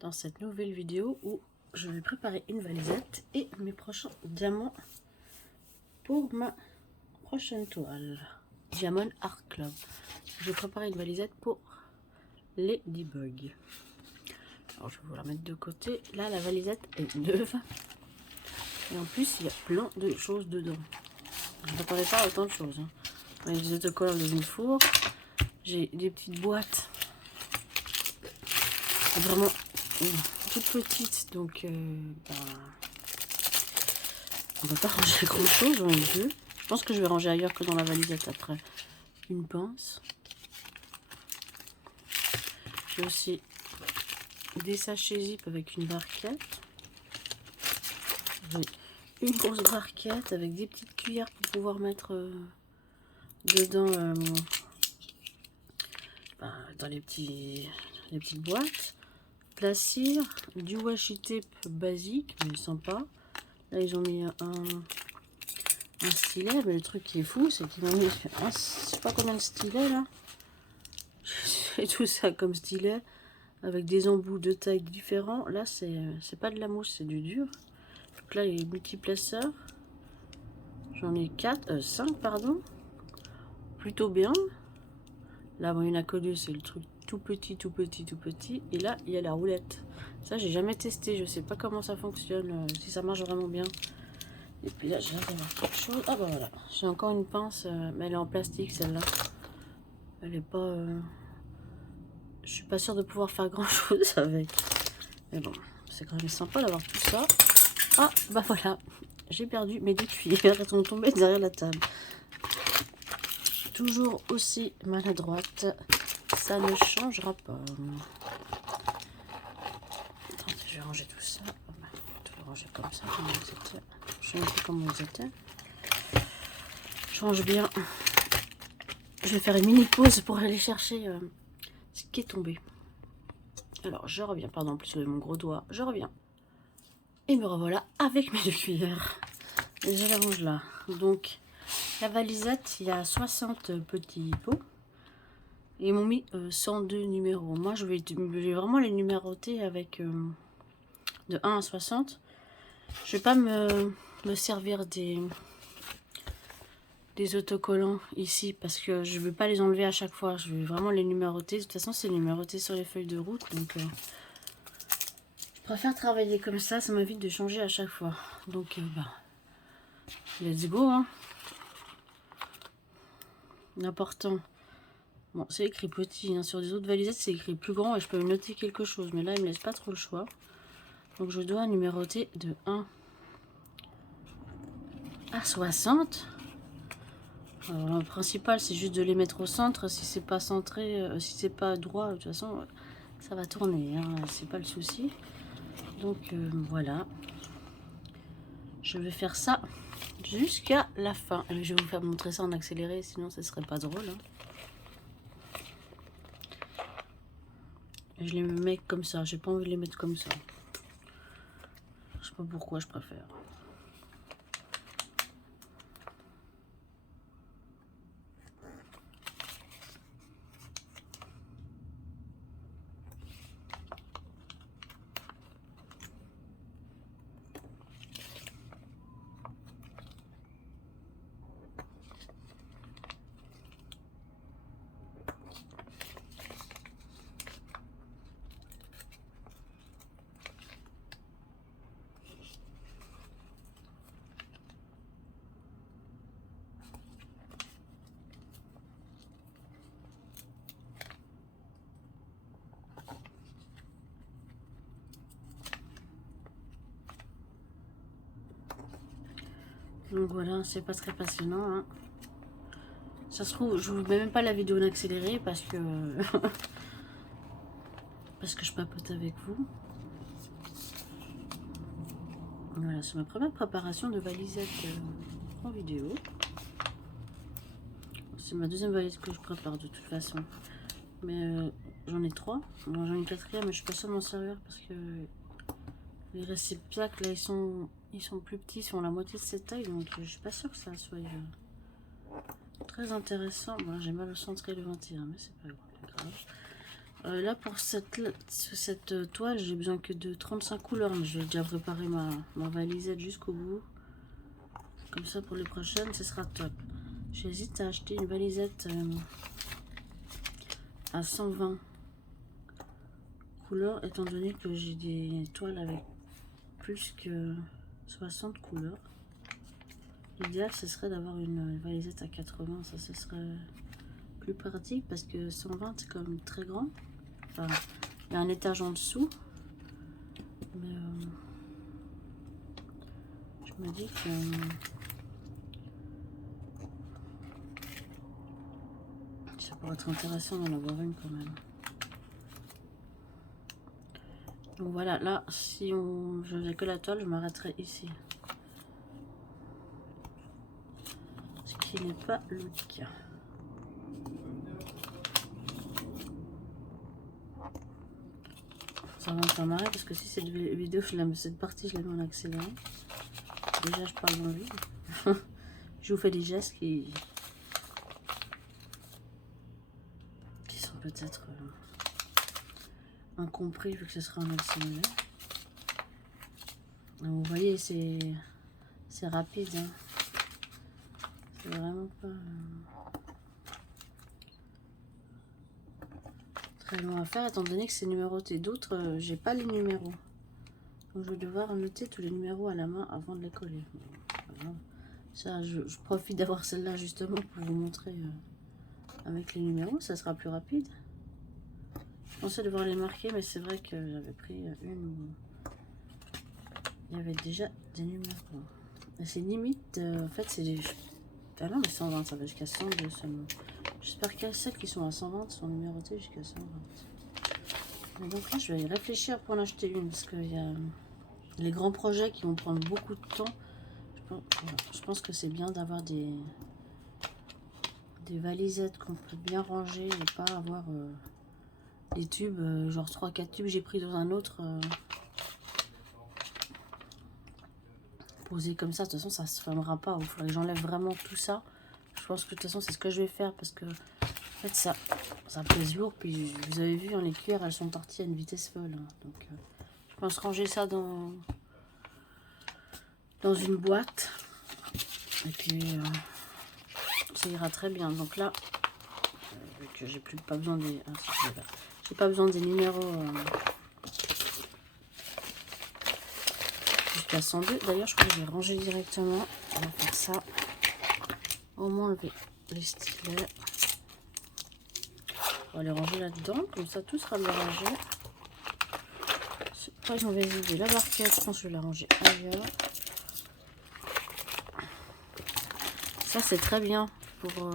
dans cette nouvelle vidéo où je vais préparer une valisette et mes prochains diamants pour ma prochaine toile. Diamond Art Club. Je vais préparer une valisette pour Ladybug. Alors je vais vous la mettre de côté. Là la valisette est neuve. Et en plus il y a plein de choses dedans. Je ne m'attendais pas à autant de choses. Hein. J'ai des autocollants dans une four. J'ai des petites boîtes. Vraiment toutes petites. Donc on ne va pas ranger grand chose dans les deux. Je pense que je vais ranger ailleurs que dans la valisette après. Une pince. J'ai aussi des sachets zip avec une barquette. Une grosse barquette avec des petites cuillères pour pouvoir mettre dedans dans les petites boîtes. De la cire, du washi tape basique mais sympa. Là ils ont mis un stylet, mais le truc qui est fou c'est qu'ils ont mis je sais pas combien de stylets là. J'ai tout ça comme stylet avec des embouts de tailles différents. Là c'est pas de la mousse, c'est du dur. Donc là il y a multiplaceurs. J'en ai 5 pardon. Plutôt bien. Là bon, il y en a que 2, c'est le truc tout petit. Et là il y a la roulette. Ça j'ai jamais testé, je sais pas comment ça fonctionne, si ça marche vraiment bien. Et puis là j'ai hâte d'avoir quelque chose. Ah bah voilà, j'ai encore une pince, mais elle est en plastique celle-là. Elle est pas... Je suis pas sûre de pouvoir faire grand chose avec. Mais bon, c'est quand même sympa d'avoir tout ça. Ah bah voilà, j'ai perdu mes 2 cuillères, elles sont tombées derrière la table. Toujours aussi maladroite, ça ne changera pas. Attendez, je vais ranger tout ça. Je vais ranger comme ça, comme ils étaient. Je sais même plus comment ils étaient. Je range bien. Je vais faire une mini pause pour aller chercher ce qui est tombé. Alors je reviens, pardon, en plus avec mon gros doigt, je reviens. Et me revoilà avec mes 2 cuillères. Et je les range là. Donc la valisette, il y a 60 petits pots. Et ils m'ont mis 102 numéros. Moi je vais vraiment les numéroter avec de 1 à 60. Je vais pas me servir des autocollants ici parce que je ne veux pas les enlever à chaque fois. Je vais vraiment les numéroter. De toute façon c'est numéroté sur les feuilles de route. Donc je préfère travailler comme ça m'évite de changer à chaque fois. Donc let's go hein. L'important, bon c'est écrit petit hein. Sur des autres valisettes c'est écrit plus grand et je peux noter quelque chose, mais là il me laisse pas trop le choix. Donc je dois numéroter de 1 à 60. Alors, le principal c'est juste de les mettre au centre. Si c'est pas centré, si c'est pas droit, de toute façon ça va tourner hein. C'est pas le souci. Donc voilà, je vais faire ça jusqu'à la fin. Et je vais vous faire montrer ça en accéléré, sinon ce serait pas drôle hein. Et je les mets comme ça, j'ai pas envie de les mettre comme ça. Je sais pas pourquoi je préfère. Donc voilà, c'est pas très passionnant hein. Ça se trouve, je vous mets même pas la vidéo en accéléré parce que parce que je papote avec vous. Voilà, c'est ma première préparation de valisette en vidéo. C'est ma deuxième valise que je prépare de toute façon. Mais j'en ai 3. J'en ai une quatrième, mais je suis pas sûre de m'en servir parce que les récipiaques là ils sont plus petits, ils sont la moitié de cette taille, donc je suis pas sûre que ça soit très intéressant. Bon, j'ai mal au centre et le 21, mais c'est pas grave. Là pour cette toile, j'ai besoin que de 35 couleurs. Mais je vais déjà préparer ma valisette jusqu'au bout. Comme ça pour les prochaines, ce sera top. J'hésite à acheter une valisette à 120 couleurs, étant donné que j'ai des toiles avec plus que 60 couleurs. L'idéal, ce serait d'avoir une valisette à 80. Ça, ce serait plus pratique parce que 120, c'est quand même très grand. Enfin, il y a un étage en dessous. Mais je me dis que ça pourrait être intéressant d'en avoir une quand même. Donc voilà, là, si je n'ai que la toile, je m'arrêterai ici. Ce qui n'est pas le cas. Ça va me faire marrer parce que si cette vidéo, cette partie, je la mets en accéléré. Déjà, je parle dans le vide. Je vous fais des gestes qui sont peut-être incompris vu que ce sera en accéléré. Donc, vous voyez, c'est rapide. Hein. C'est vraiment pas très long à faire étant donné que c'est numéroté. D'autres, j'ai pas les numéros. Donc je vais devoir noter tous les numéros à la main avant de les coller. Ça, je profite d'avoir celle-là justement pour vous montrer avec les numéros, ça sera plus rapide. Je pensais devoir les marquer, mais c'est vrai que j'avais pris une où il y avait déjà des numéros. C'est limite, en fait, c'est des... Ah non, mais 120, ça va jusqu'à 102 seulement. J'espère que celles qui sont à 120 sont numérotées jusqu'à 120. Et donc là, je vais y réfléchir pour en acheter une, parce qu'il y a les grands projets qui vont prendre beaucoup de temps. Je pense que c'est bien d'avoir des valisettes qu'on peut bien ranger et pas avoir des tubes, genre 3-4 tubes j'ai pris dans un autre posé comme ça. De toute façon, ça se fermera pas. Il faudrait que j'enlève vraiment tout ça. Je pense que de toute façon, c'est ce que je vais faire parce que en fait, ça pèse lourd. Puis vous avez vu, les cuillères, elles sont parties à une vitesse folle. Hein. Donc, je pense ranger ça dans une boîte. Et puis, ça ira très bien. Donc là, vu que j'ai pas besoin des... j'ai pas besoin des numéros jusqu'à 102. D'ailleurs, je crois que je vais ranger directement. On va faire ça. Au moins enlever les stylets. On va les ranger là-dedans. Comme ça, tout sera bien rangé. C'est pas une mauvaise idée. La barquette, je pense que je vais la ranger ailleurs. Ça, c'est très bien pour... Oh,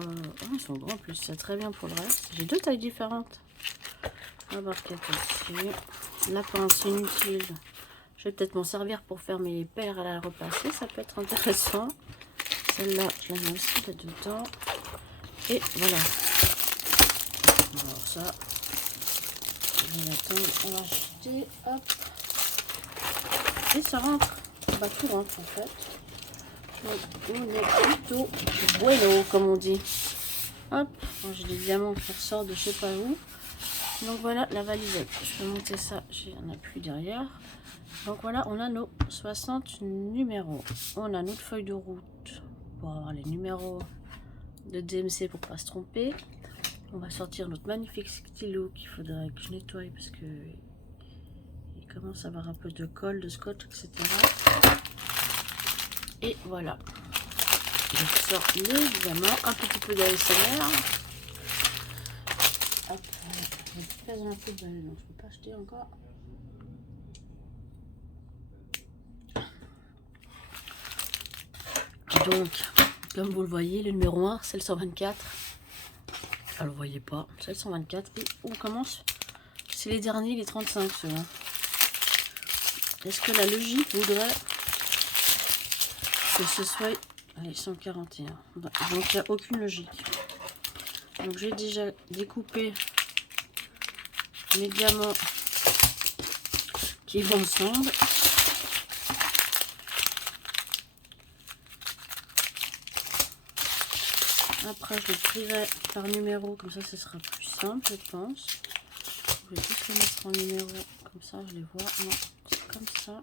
ils sont grands en plus. C'est très bien pour le reste. J'ai deux tailles différentes. La barquette aussi. La pince inutile. Je vais peut-être m'en servir pour faire mes paires à la repasser. Ça peut être intéressant. Celle-là, je la mets aussi là-dedans. Et voilà. Alors ça, je vais l'attendre. On va acheter. Hop. Et ça rentre. Bah, tout rentre en fait. Donc, on est plutôt bueno, comme on dit. Hop. J'ai des diamants qui ressortent de je sais pas où. Donc voilà la valisette. Je vais monter ça. Il n'y en a plus derrière. Donc voilà, on a nos 60 numéros. On a notre feuille de route pour avoir les numéros de DMC pour pas se tromper. On va sortir notre magnifique stylo qu'il faudrait que je nettoie parce que il commence à avoir un peu de colle, de scotch, etc. Et voilà. Je sors les diamants, un petit peu d'ASMR. Hop, je pèse un peu de balai, donc je peux pas acheter encore. Donc, comme vous le voyez, le numéro 1, c'est le 124. Ah, vous le voyez pas, c'est le 124. Et on commence, c'est les derniers, les 35, ceux-là. Est-ce que la logique voudrait que ce soit... Allez, 141. Donc, il n'y a aucune logique. Donc, j'ai déjà découpé mes diamants qui vont ensemble. Après, je le trierai par numéro, comme ça, ce sera plus simple, je pense. voulais tous les mettre en numéro. Comme ça, je les vois. Non, c'est comme ça.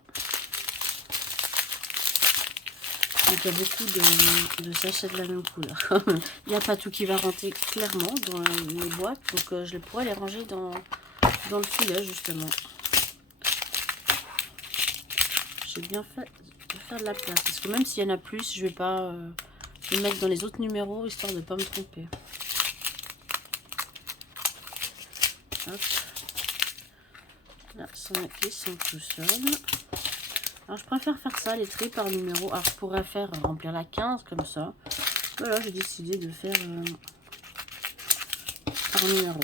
Donc il y a beaucoup de sachets de la même couleur. Il n'y a pas tout qui va rentrer clairement dans les boîtes. Donc je pourrais les ranger dans le filet justement. J'ai bien fait de faire de la place. Parce que même s'il y en a plus, je vais pas les mettre dans les autres numéros histoire de ne pas me tromper. Hop. Là, ça qui sont tout seuls. Alors je préfère faire ça, les traits par numéro. Alors je pourrais faire remplir la 15 comme ça. Voilà, j'ai décidé de faire par numéro.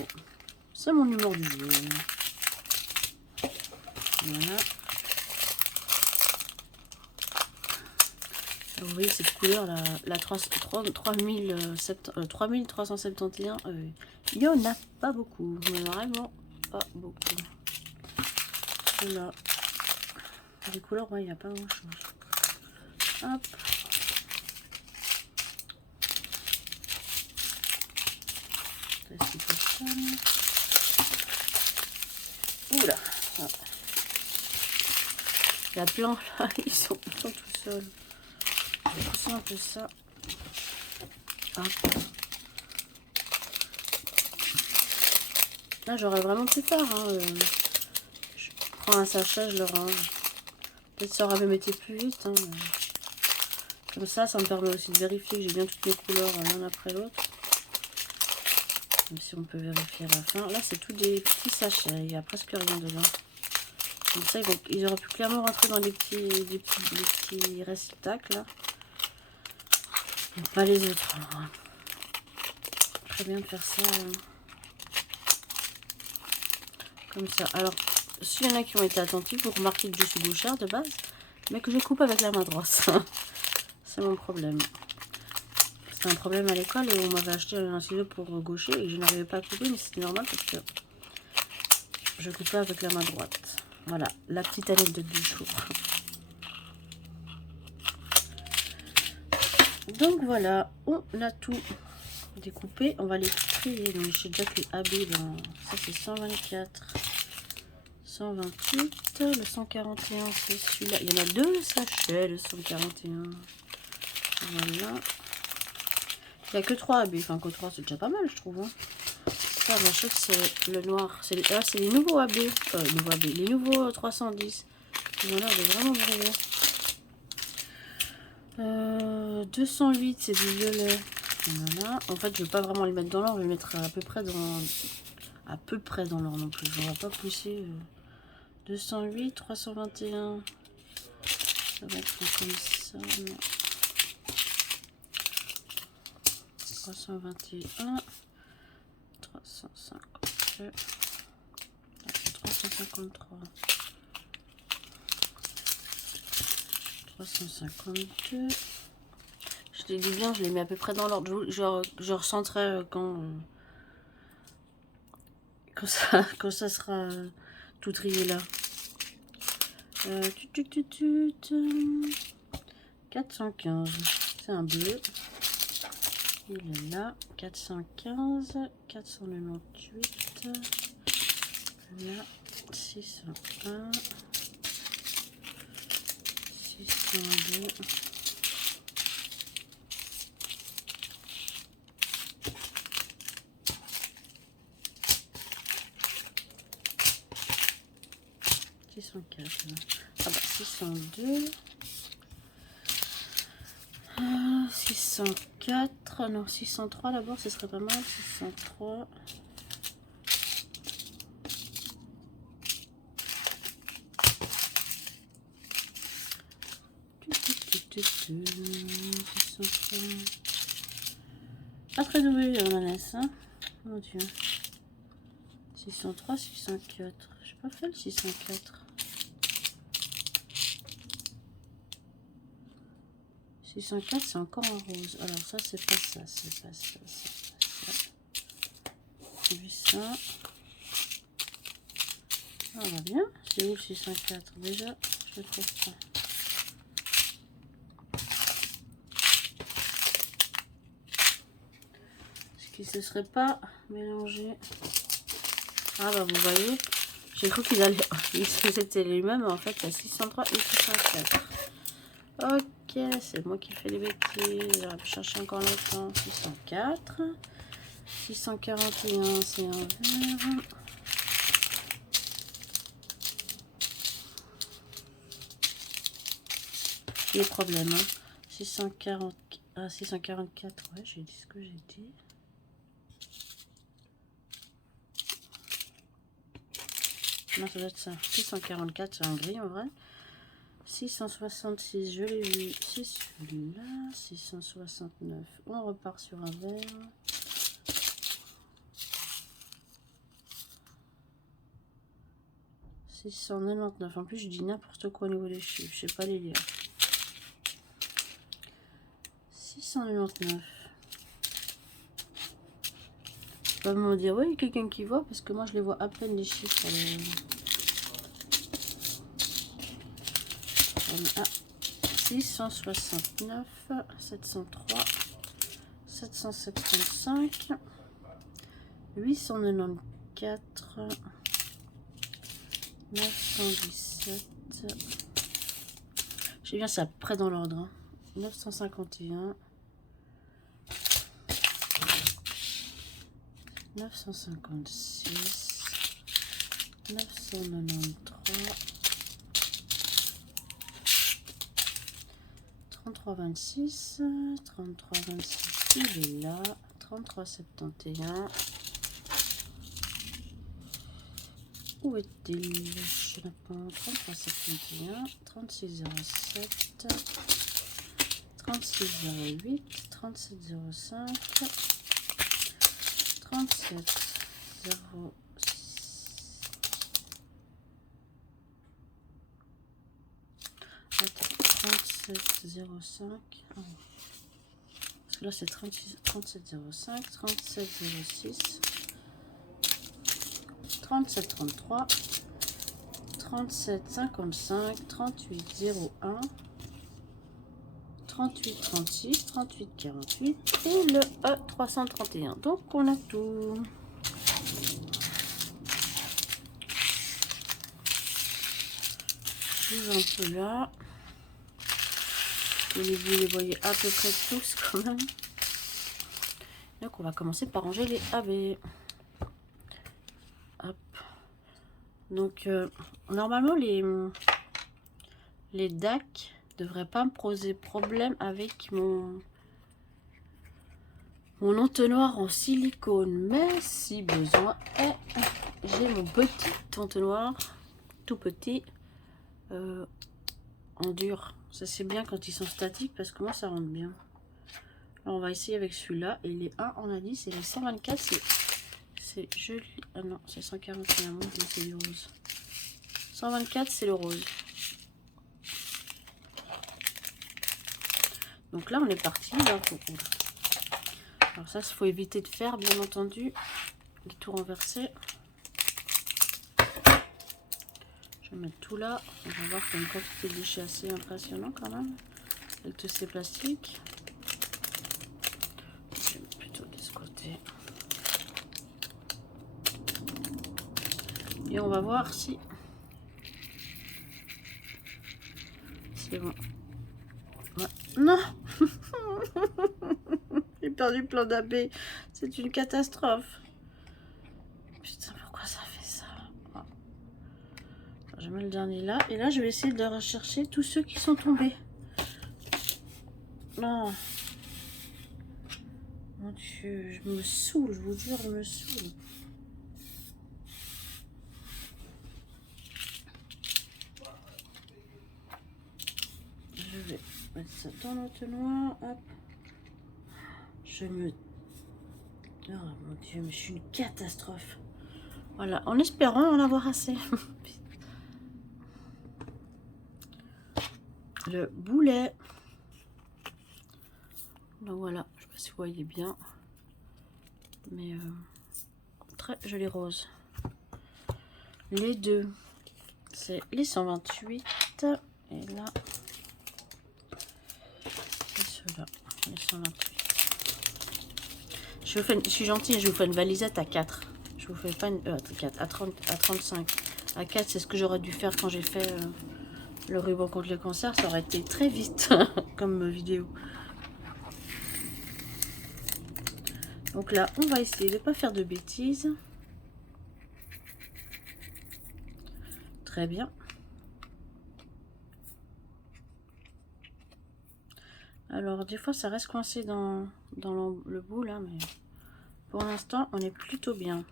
C'est mon numéro du jour. Voilà. Vous voyez cette couleur, la 3371, il n'y en a pas beaucoup, mais vraiment pas beaucoup. Voilà. Les couleurs, ouais, il n'y a pas grand chose. Hop. Oula. Ah. La plan là, ils sont tout seuls. Je vais pousser un peu ça. Hop. Là, j'aurais vraiment pu faire. Hein. Je prends un sachet, je le range. Peut-être ça aurait même été plus vite. Hein. Comme ça me permet aussi de vérifier que j'ai bien toutes les couleurs l'un après l'autre. Même si on peut vérifier à la fin. Là, c'est tout des petits sachets. Il n'y a presque rien dedans. Comme ça, ils auraient pu clairement rentrer dans les petits réceptacles. Là. Et pas les autres. Alors, très bien de faire ça comme ça. Alors, s'il y en a qui ont été attentifs, vous remarquez que je suis gauchère de base, mais que je coupe avec la main droite. C'est mon problème. C'était un problème à l'école et on m'avait acheté un ciseau pour gaucher et je n'arrivais pas à couper, mais c'était normal parce que je coupais avec la main droite. Voilà, la petite anecdote du jour. Donc voilà, on a tout découpé. On va les trier. Donc j'ai déjà que les AB dans... Ça c'est 124. 128. Le 141 c'est celui-là. Il y en a deux sachets, le 141. Voilà. Il n'y a que 3 AB. Enfin que 3 c'est déjà pas mal je trouve. Hein. Ça, je sais que c'est le noir. C'est les nouveaux AB. Les nouveaux 310. Voilà, il est vraiment brillé. 208 c'est du violet. Voilà. En fait, je ne vais pas vraiment les mettre dans l'ordre. Je vais les mettre à peu près dans l'ordre non plus. On va pas pousser. 208, 321. Ça va être comme ça. Non. 321. 352. 353. 352. Je les dis bien, je les mets à peu près dans l'ordre. Je recentrerai quand ça sera tout trié là. 415. C'est un bleu. Il est là. 415. 498. Là. 601. 602. 604. Ah bah 602. 604. Non, 603 d'abord, ce serait pas mal. 603. 603. Pas très doué, on en laisse. Hein. Mon Dieu. 603, 604. J'ai pas fait le 604. 604, c'est encore en rose. Alors ça, c'est pas ça, c'est pas ça, c'est pas ça. J'ai vu ça. Ah, va bien. C'est où le 604? Déjà, je le trouve pas. Est-ce qu'il se serait pas mélangé? Ah bah vous voyez, j'ai cru qu'ils allaient, c'était les mêmes, en fait il y a 603 et 604. Ok, c'est moi qui fais les bêtises, j'aurais pu chercher encore longtemps. 604, 641 c'est un vert. Les problèmes, hein. 640, ah 644, ouais j'ai dit ce que j'ai dit. Non, ça doit être ça. 644, c'est un gris en vrai. 666, je l'ai vu, c'est celui-là. 669, on repart sur un vert. 699, en plus je dis n'importe quoi au niveau des chiffres, je sais pas les lire. 699. Pas me dire, oui, quelqu'un qui voit, parce que moi je les vois à peine les chiffres. Ah, 669, 703, 775, 894, 917. Je sais bien, c'est à peu près dans l'ordre. Hein. 951. 956, 993, 3326, 3326, il est là, 3371. Où est-il? Je n'ai pas. 3371, 3607, 3608, 3705. 37 06. Attends, 37 05. Ah. Parce que là c'est 37 05, 37 06, 37 33, 37 55, 38 01, 38 36, 38 48 et le E331. Donc on a tout. Je vais un peu là. Vous les voyez à peu près tous quand même. Donc on va commencer par ranger les AB. Hop. Donc normalement les DAC devraient pas me poser problème avec mon entonnoir en silicone, mais si besoin est, j'ai mon petit entonnoir tout petit en dur. Ça c'est bien quand ils sont statiques parce que moi ça rentre bien. Alors on va essayer avec celui-là et les 1 on a dit c'est les 124, c'est joli. Ah non, c'est 141, moi c'est du rose. 124 c'est le rose. Donc là on est parti là. Alors ça, il faut éviter de faire, bien entendu, les tours renversés. Je vais mettre tout là. On va voir qu'il y a une quantité de déchets assez impressionnant quand même, avec tous ces plastiques. Je vais mettre plutôt de ce côté. Et on va voir si c'est bon. Ouais. Non. J'ai perdu plein d'AB. C'est une catastrophe. Putain, pourquoi ça fait ça? Alors, je mets le dernier là. Et là, je vais essayer de rechercher tous ceux qui sont tombés. Non. Mon Dieu, je me saoule, je vous jure, je me saoule. Je vais mettre ça dans l'entonnoir. Hop. Je me... Oh mon Dieu, mais je suis une catastrophe. Voilà, en espérant en avoir assez. Le boulet. Donc voilà, je sais pas si vous voyez bien. Mais très joli rose. Les deux, c'est les 128. Et là, c'est ceux-là, les 128. Je suis gentille, je vous fais une valisette à 4. Je Je vous fais pas une... 4, à 30, à 35. À 4, c'est ce que j'aurais dû faire quand j'ai fait le ruban contre le cancer. Ça aurait été très vite comme vidéo. Donc là, on va essayer de ne pas faire de bêtises. Très bien. Alors, des fois, ça reste coincé dans le bout, là, mais pour l'instant, on est plutôt bien.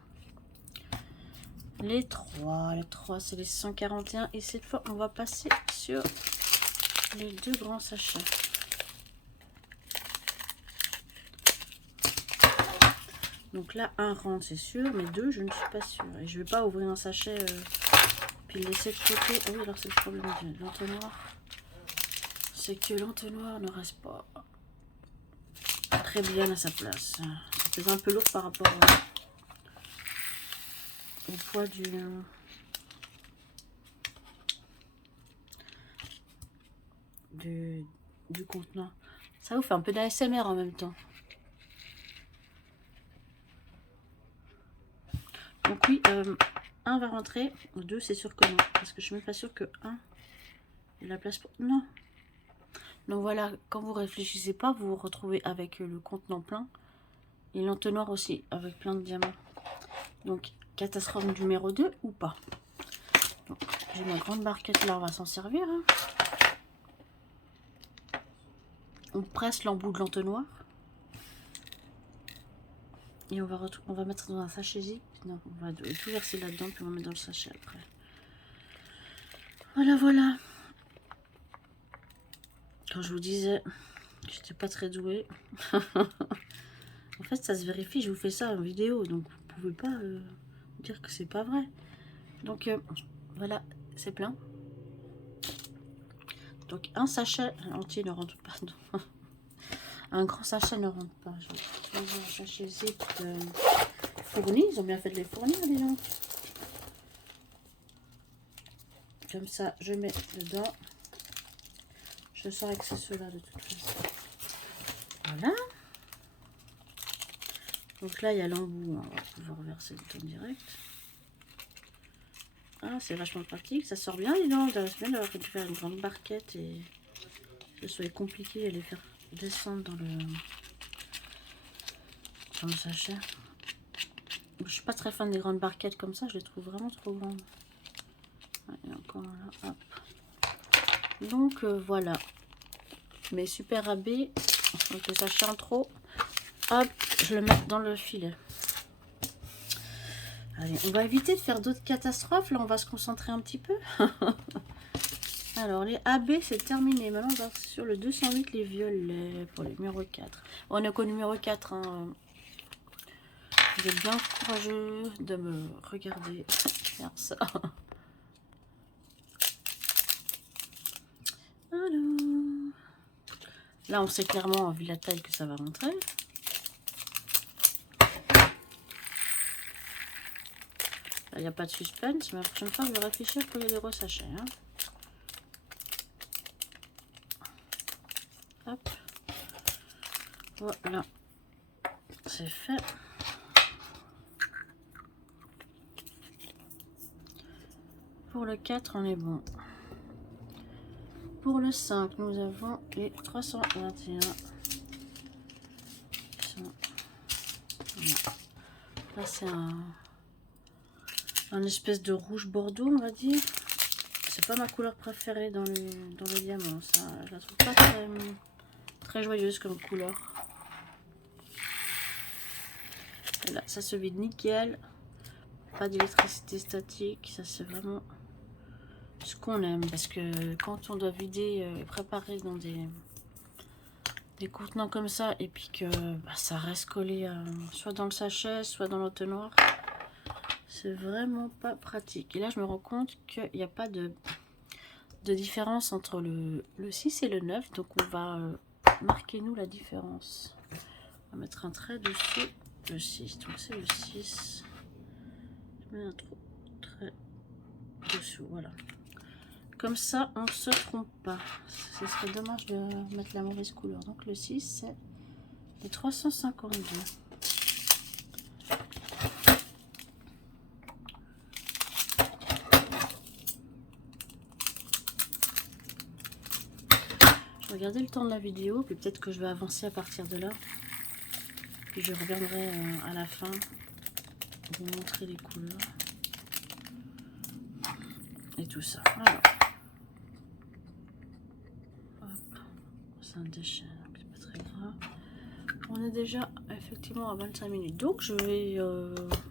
Les 3, c'est les 141. Et cette fois, on va passer sur les 2 grands sachets. Donc là, un rentre, c'est sûr, mais 2, je ne suis pas sûre. Et je ne vais pas ouvrir un sachet puis le laisser de côté. Ah oui, alors c'est le problème de l'entonnoir. C'est que l'entonnoir ne reste pas très bien à sa place. C'est un peu lourd par rapport au poids du contenant. Ça vous fait un peu d'ASMR en même temps. Donc oui, 1 va rentrer, 2 c'est sûr que non. Parce que je suis même pas sûre que 1 ait la place pour... Non. Donc voilà, quand vous réfléchissez pas, vous vous retrouvez avec le contenant plein. Et l'entonnoir aussi, avec plein de diamants. Donc, catastrophe numéro 2 ou pas. J'ai ma grande barquette là, on va s'en servir. Hein. On presse l'embout de l'entonnoir. Et on va mettre dans un sachet zip. Non, on va tout verser là-dedans, puis on va mettre dans le sachet après. Voilà, voilà. Quand je vous disais que j'étais pas très douée. En fait, ça se vérifie, je vous fais ça en vidéo, donc vous pouvez pas dire que c'est pas vrai. Donc, voilà, c'est plein. Donc, un sachet entier ne rentre pas. Un grand sachet ne rentre pas. Je vais utiliser un sachet zip fourni. Ils ont bien fait de les fournir, dis donc. Comme ça, je mets dedans. Je saurais que c'est ceux-là de toute façon. Voilà. Donc là, il y a l'embout. On va pouvoir verser le temps direct. Ah, c'est vachement pratique. Ça sort bien, dis donc. Dans la semaine, j'aurais dû faire une grande barquette et ce soit compliqué à les faire descendre dans le sachet. Je suis pas très fan des grandes barquettes comme ça. Je les trouve vraiment trop grandes. Et encore là, hop. Donc voilà. Mes super habits. Donc le sachet en trop. Hop, je le mets dans le filet. Allez, on va éviter de faire d'autres catastrophes. Là, on va se concentrer un petit peu. Alors, les AB, c'est terminé. Maintenant, on va sur le 208, les violets, pour le numéro 4. On est qu'au numéro 4. Hein. Vous êtes bien courageux de me regarder faire ça. Alors, là, on sait clairement, vu la taille, que ça va rentrer. Il n'y a pas de suspense, mais la prochaine fois, je vais réfléchir pour les gros sachets. Hein. Hop. Voilà. C'est fait. Pour le 4, on est bon. Pour le 5, nous avons les 321. Là, c'est un espèce de rouge bordeaux, on va dire. C'est pas ma couleur préférée dans les diamants. Ça, je la trouve pas très joyeuse comme couleur. Et là, ça se vide nickel. Pas d'électricité statique. Ça, c'est vraiment ce qu'on aime. Parce que quand on doit vider et préparer dans des contenants comme ça, et puis que ça reste collé soit dans le sachet, soit dans l'entonnoir, c'est vraiment pas pratique. Et là, je me rends compte qu'il n'y a pas de différence entre le 6 et le 9. Donc, on va marquer, nous, la différence. On va mettre un trait dessus. Le 6. Donc, c'est le 6. Je mets un trait dessous. Voilà. Comme ça, on ne se trompe pas. Ce serait dommage de mettre la mauvaise couleur. Donc, le 6, c'est les 352. Regardez le temps de la vidéo, puis peut-être que je vais avancer à partir de là. Puis je reviendrai à la fin pour vous montrer les couleurs. Et tout ça. Alors. Hop. C'est un déchet, donc c'est pas très grave. On est déjà effectivement à 25 minutes. Donc je vais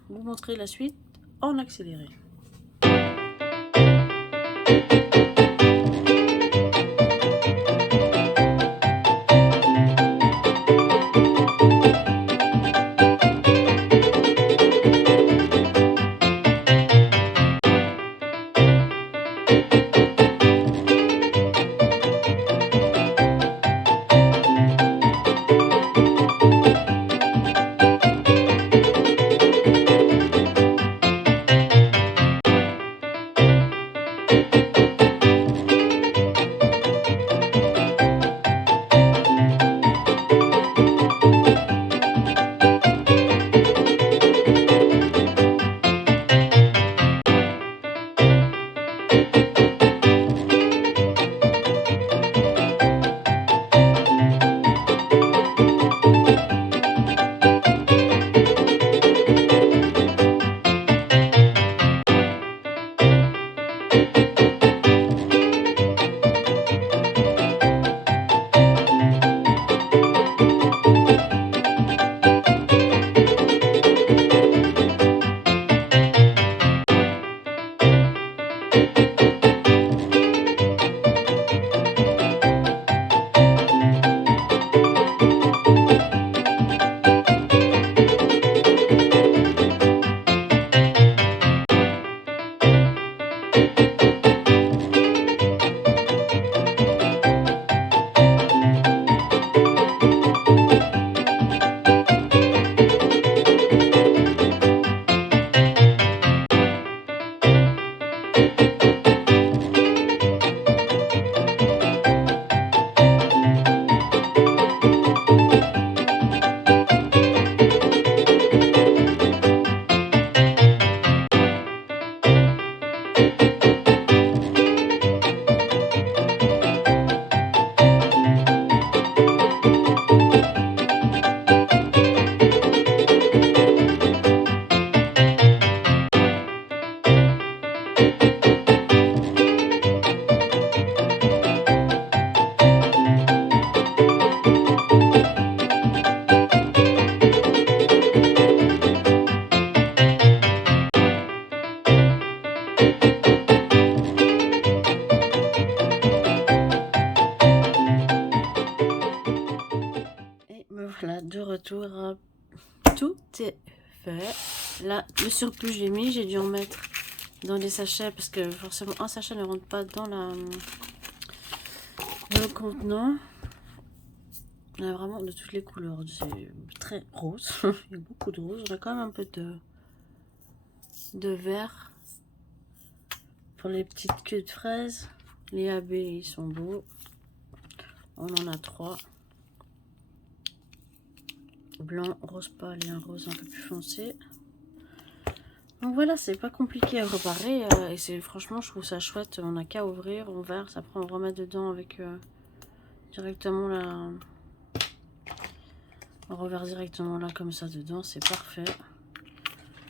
vous montrer la suite en accéléré. Voilà, de retour, tout est fait. Là, le surplus, j'ai mis, j'ai dû en mettre dans les sachets parce que forcément un sachet ne rentre pas dans le contenant. On a vraiment de toutes les couleurs, c'est très rose. Il y a beaucoup de rose, on a quand même un peu de vert pour les petites queues de fraises. Les AB, ils sont beaux. On en a 3. Blanc, rose pâle et un rose un peu plus foncé. Donc voilà, c'est pas compliqué à préparer et c'est franchement, je trouve ça chouette. On n'a qu'à ouvrir, on verra, ça prend, on remet dedans avec directement là. On reverse directement là comme ça dedans, c'est parfait.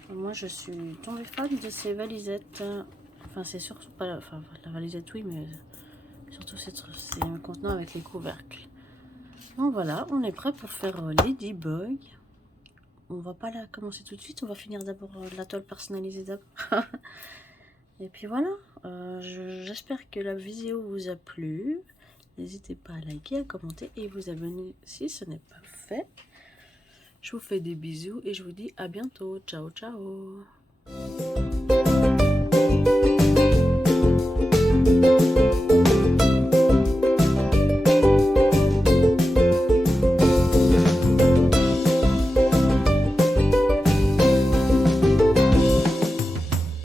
Moi, je suis tombée fan de ces valisettes. Enfin, c'est surtout pas la, enfin, la valisette, oui, mais surtout c'est un contenant avec les couvercles. Donc voilà, on est prêt pour faire Ladybug. On va pas la commencer tout de suite, on va finir d'abord la toile personnalisée d'abord. Et puis voilà, j'espère que la vidéo vous a plu. N'hésitez pas à liker, à commenter et vous abonner si ce n'est pas fait. Je vous fais des bisous et je vous dis à bientôt. Ciao, ciao.